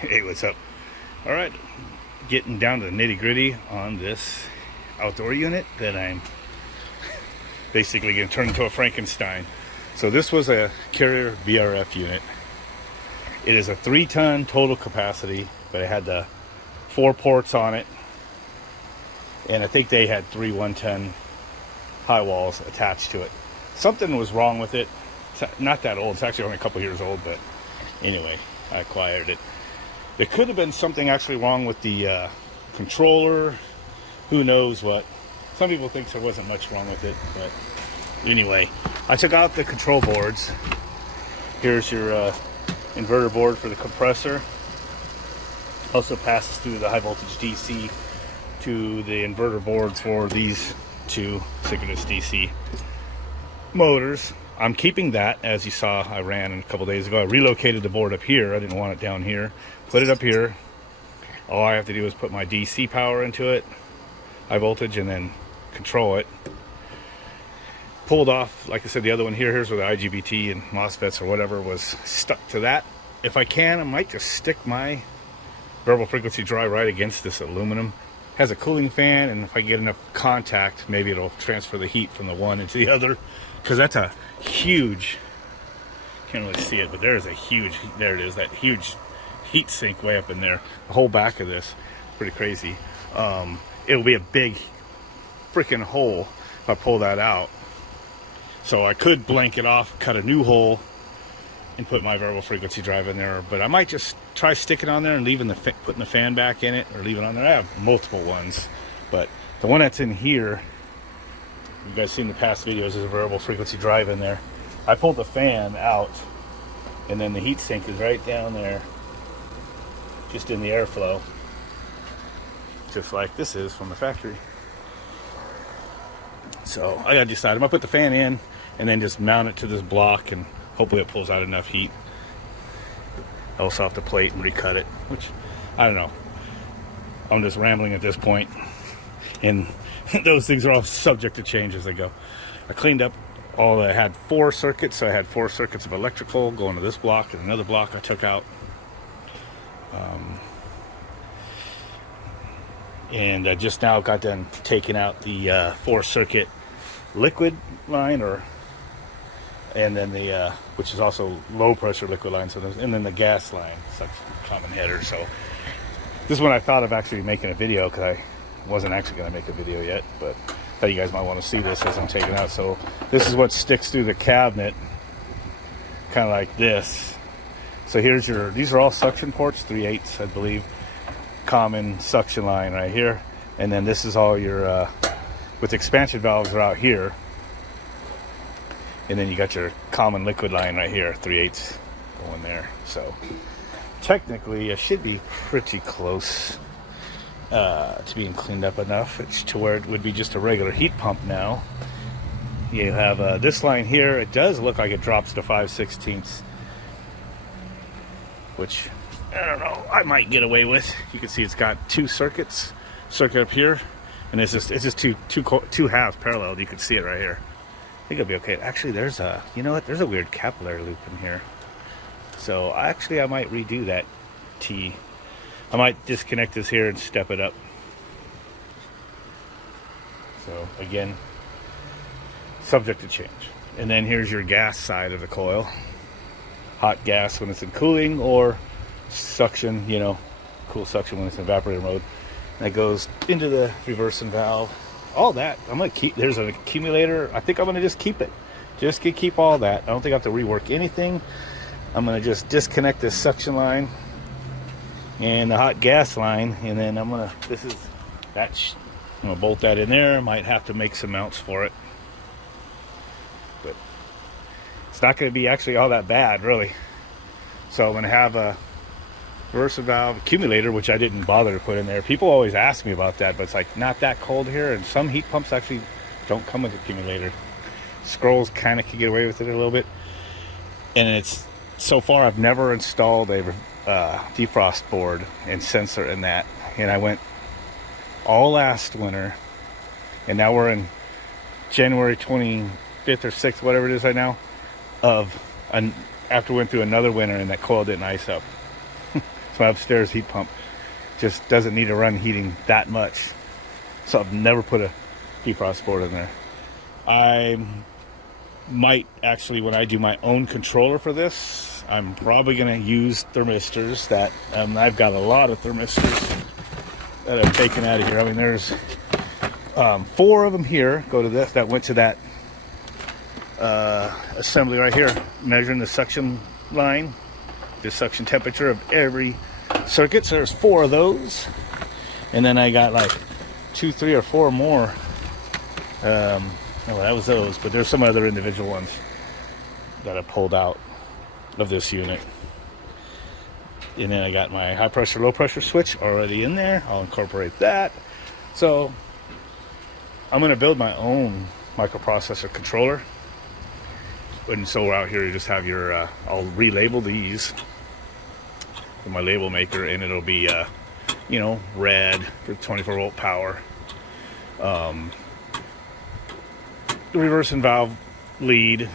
Hey, what's up? All right, getting down to the nitty gritty on this outdoor unit that I'm basically going to turn into a Frankenstein. So this was a Carrier VRF unit. It is a 3-ton total capacity, but it had the 4 ports on it, and I think they had 3 1-ton high walls attached to it. Something was wrong with it. It's not that old. It's actually only a couple years old, but anyway, I acquired it. There could have been something actually wrong with the controller. Who knows what. Some people think there wasn't much wrong with it, but anyway, I took out the control boards. Here's your inverter board for the compressor. Also passes through the high voltage DC to the inverter boards for these 2 synchronous DC motors. I'm keeping that. As you saw, I ran a couple days ago. I relocated the board up here. I didn't want it down here. Put it up here. All I have to do is put my DC power into it, high voltage, and then control it. Pulled off, like I said, the other one here. Here's where the IGBT and MOSFETs or whatever was stuck to that. If I can, I might just stick my variable frequency drive right against this aluminum. It has a cooling fan, and if I get enough contact, maybe it'll transfer the heat from the one into the other. Because that's a huge, can't really see it, but there's a huge, there it is, that huge heat sink way up in there. The whole back of this, pretty crazy. It'll be a big freaking hole if I pull that out. So I could blank it off, cut a new hole, and put my variable frequency drive in there. But I might just try sticking on there and leaving putting the fan back in it, or leave it on there. I have multiple ones, but the one that's in here, you guys seen the past videos, there's a variable frequency drive in there. I pulled the fan out, and then the heat sink is right down there, just in the airflow, just like this is from the factory. So I gotta decide, I'm gonna put the fan in and then just mount it to this block, and hopefully it pulls out enough heat. I also have to plate and recut it, which I don't know. I'm just rambling at this point, and those things are all subject to change as they go. I cleaned up all I had 4 circuits, so I had 4 circuits of electrical going to this block, and another block I took out. And I just now got done taking out the 4-circuit liquid line, and then the which is also low pressure liquid line, and then the gas line, such common header. So this is when I thought of actually making a video, because I wasn't actually going to make a video yet, but I thought you guys might want to see this as I'm taking it out. So this is what sticks through the cabinet, kind of like this. So here's your, these are all suction ports, 3/8 I believe, common suction line right here, and then this is all your with expansion valves are out here, and then you got your common liquid line right here, 3/8 going there. So technically it should be pretty close to being cleaned up enough to where it would be just a regular heat pump now. You have this line here. It does look like it drops to 5/16, which I don't know, I might get away with. You can see it's got 2 circuits, circuit up here, and it's just two halves parallel. You can see it right here. I think it'll be okay. Actually, there's a, you know what? There's a weird capillary loop in here. So I might redo that T. I might disconnect this here and step it up. So again, subject to change. And then here's your gas side of the coil. Hot gas when it's in cooling, or suction, you know, cool suction when it's in evaporator mode. And that goes into the reversing valve. All that, I'm going to keep. There's an accumulator. I think I'm going to just keep it. Just keep all that. I don't think I have to rework anything. I'm going to just disconnect this suction line and the hot gas line, and then I'm going to, I'm going to bolt that in there. I might have to make some mounts for it, but it's not going to be actually all that bad, really. So I'm going to have a reverser valve accumulator, which I didn't bother to put in there. People always ask me about that, but it's like not that cold here, and some heat pumps actually don't come with accumulator. Scrolls kind of can get away with it a little bit, and it's, so far I've never installed a defrost board and sensor in that, and I went all last winter, and now we're in January 25th or 6th, whatever it is right now, after we went through another winter and that coil didn't ice up. So my upstairs heat pump just doesn't need to run heating that much. So I've never put a defrost board in there. I might actually, when I do my own controller for this, I'm probably going to use thermistors that I've got a lot of thermistors that I've taken out of here. I mean, there's 4 of them here. Go to this. That went to that assembly right here, measuring the suction line, the suction temperature of every circuit. So there's 4 of those, and then I got like 2, 3, or 4 more. Well, that was those, but there's some other individual ones that I pulled out of this unit. And then I got my high pressure, low pressure switch already in there. I'll incorporate that. So I'm going to build my own microprocessor controller. And so out here you just have your, I'll relabel these with my label maker, and it'll be, you know, red for 24 volt power. The reversing valve lead,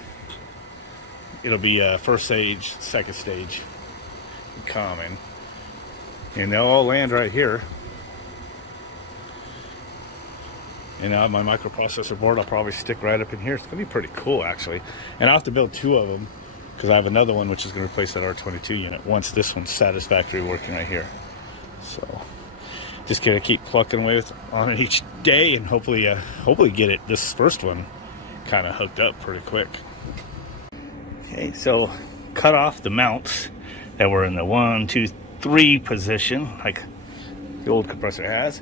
it'll be first stage, second stage, common, and they'll all land right here. And now my microprocessor board, I'll probably stick right up in here. It's gonna be pretty cool, actually. And I'll have to build 2 of them because I have another one which is gonna replace that R22 unit once this one's satisfactory working right here. So just gonna keep plucking away on it each day, and hopefully get it, this first one, kind of hooked up pretty quick. Okay, so cut off the mounts that were in the 1, 2, 3 position like the old compressor has.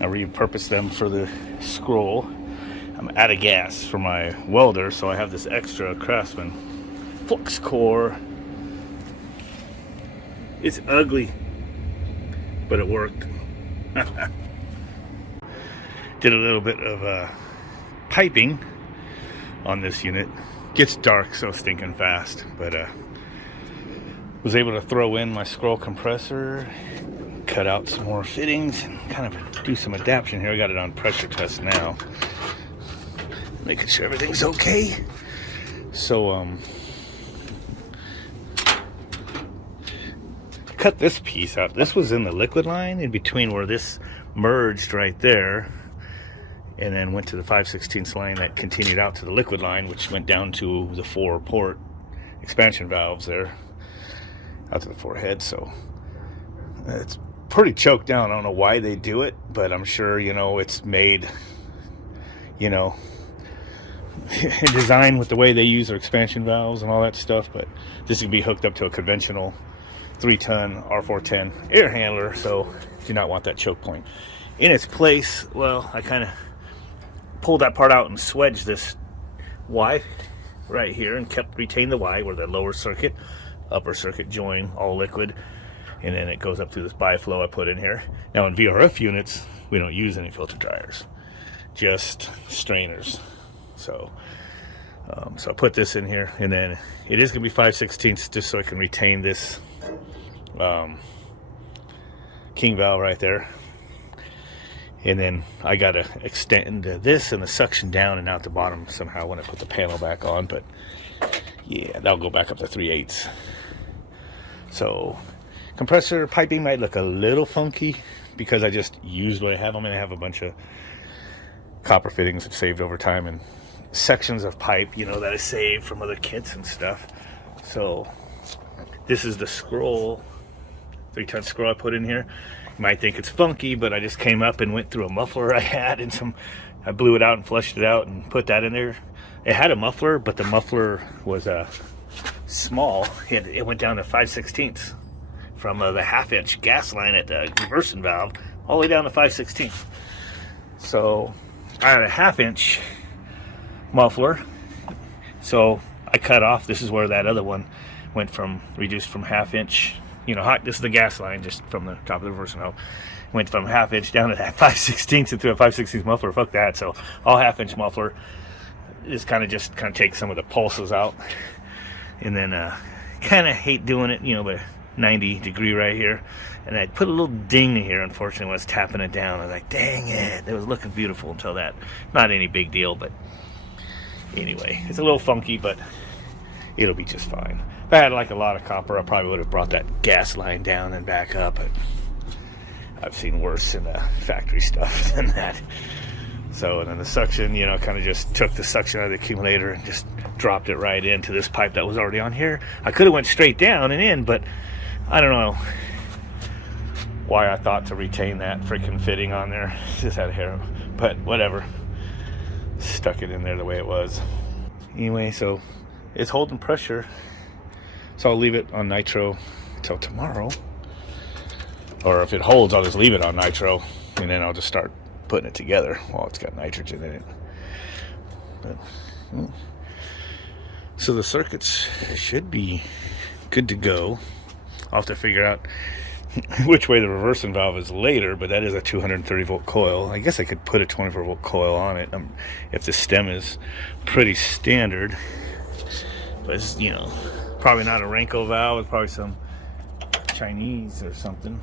I repurposed them for the scroll. I'm out of gas for my welder, so I have this extra Craftsman flux core. It's ugly, but it worked. Did a little bit of piping on this unit. Gets dark so stinking fast, but was able to throw in my scroll compressor, cut out some more fittings, and kind of do some adaptation here. I got it on pressure test now, making sure everything's okay. So cut this piece out. This was in the liquid line in between where this merged right there, and then went to the 5/16 line that continued out to the liquid line, which went down to the 4 port expansion valves there, out to the 4 heads. So it's pretty choked down. I don't know why they do it, but I'm sure, you know, it's made, you know, designed with the way they use their expansion valves and all that stuff. But this can be hooked up to a conventional 3-ton R410 air handler, so do not want that choke point in its place. Well, I kind of pulled that part out and swedged this Y right here and retained the Y where the lower circuit, upper circuit join, all liquid, and then it goes up through this biflow I put in here. Now in VRF units, we don't use any filter dryers, just strainers. So so I put this in here, and then it is gonna be 5/16 just so I can retain this king valve right there. And then I gotta extend this and the suction down and out the bottom somehow when I put the panel back on. But yeah, that'll go back up to 3/8. So compressor piping might look a little funky because I just used what I have. I'm gonna have a bunch of copper fittings I've saved over time and sections of pipe, you know, that I saved from other kits and stuff. So this is the scroll, 3-ton scroll I put in here. You might think it's funky, but I just came up and went through a muffler I had and I blew it out and flushed it out and put that in there. It had a muffler, but the muffler was small. It went down to 5/16 from the 1/2-inch gas line at the reversing valve all the way down to 5/16. So I had a 1/2-inch muffler, so I cut off. This is where that other one went from, reduced from 1/2-inch. You know, this is the gas line just from the top of the reversing valve. Went from 1/2-inch down to that 5/16 and through a 5/16 muffler. Fuck that. So all 1/2-inch muffler is kind of take some of the pulses out, and then kind of hate doing it, you know, but 90 degree right here, and I put a little ding here. Unfortunately, when I was tapping it down, I was like, dang it, it was looking beautiful until that. Not any big deal, but anyway, it's a little funky, but it'll be just fine. If I had like a lot of copper, I probably would have brought that gas line down and back up. But I've seen worse in the factory stuff than that. So, and then the suction, you know, kind of just took the suction out of the accumulator and just dropped it right into this pipe that was already on here. I could have went straight down and in, but I don't know why I thought to retain that freaking fitting on there. Just had a hair, but whatever. Stuck it in there the way it was. Anyway, so it's holding pressure. So I'll leave it on nitro until tomorrow. Or if it holds, I'll just leave it on nitro, and then I'll just start putting it together while it's got nitrogen in it. But, so the circuits should be good to go. I'll have to figure out which way the reversing valve is later, but that is a 230 volt coil. I guess I could put a 24 volt coil on it if the stem is pretty standard. But it's, you know, probably not a Renko valve. It's probably some Chinese or something.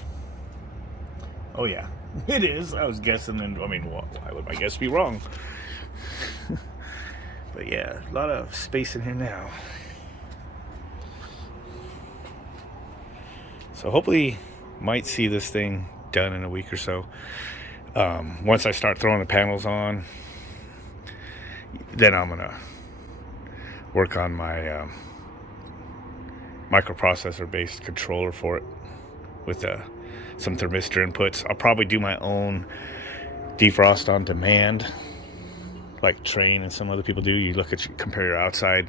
Oh yeah, it is. I was guessing, and I mean, why would my guess be wrong? But yeah, a lot of space in here now. So hopefully, might see this thing done in a week or so. Once I start throwing the panels on, then I'm gonna work on my microprocessor-based controller for it with some thermistor inputs. I'll probably do my own defrost on demand, like Train and some other people do. You compare your outside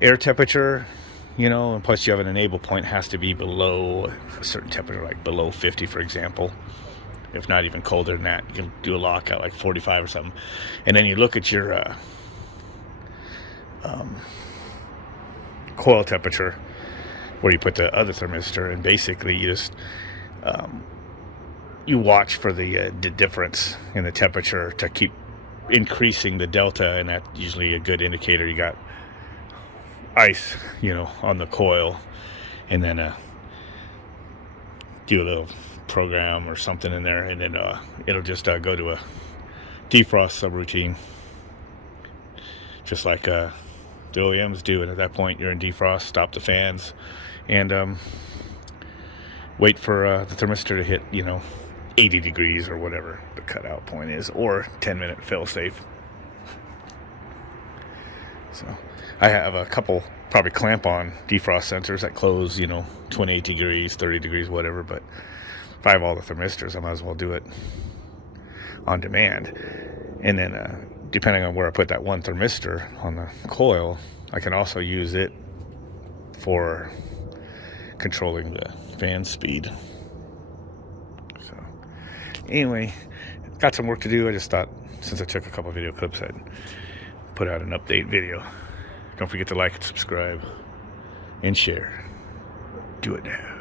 air temperature, you know, and plus you have an enable point has to be below a certain temperature, like below 50, for example. If not even colder than that, you can do a lockout like 45 or something. And then you look at your coil temperature, where you put the other thermistor, and basically you just you watch for the difference in the temperature to keep increasing the delta, and that's usually a good indicator you got ice, you know, on the coil. And then do a little program or something in there, and then it'll just go to a defrost subroutine, just like the OEMs do. And at that point you're in defrost, stop the fans, and wait for the thermistor to hit, you know, 80 degrees or whatever the cutout point is, or 10-minute fail-safe. So I have a couple probably clamp-on defrost sensors that close, you know, 28 degrees, 30 degrees, whatever. But if I have all the thermistors, I might as well do it on demand. And then depending on where I put that one thermistor on the coil, I can also use it for controlling the fan speed. So anyway, got some work to do. I just thought, since I took a couple video clips, I'd put out an update video. Don't forget to like and subscribe and share. Do it now.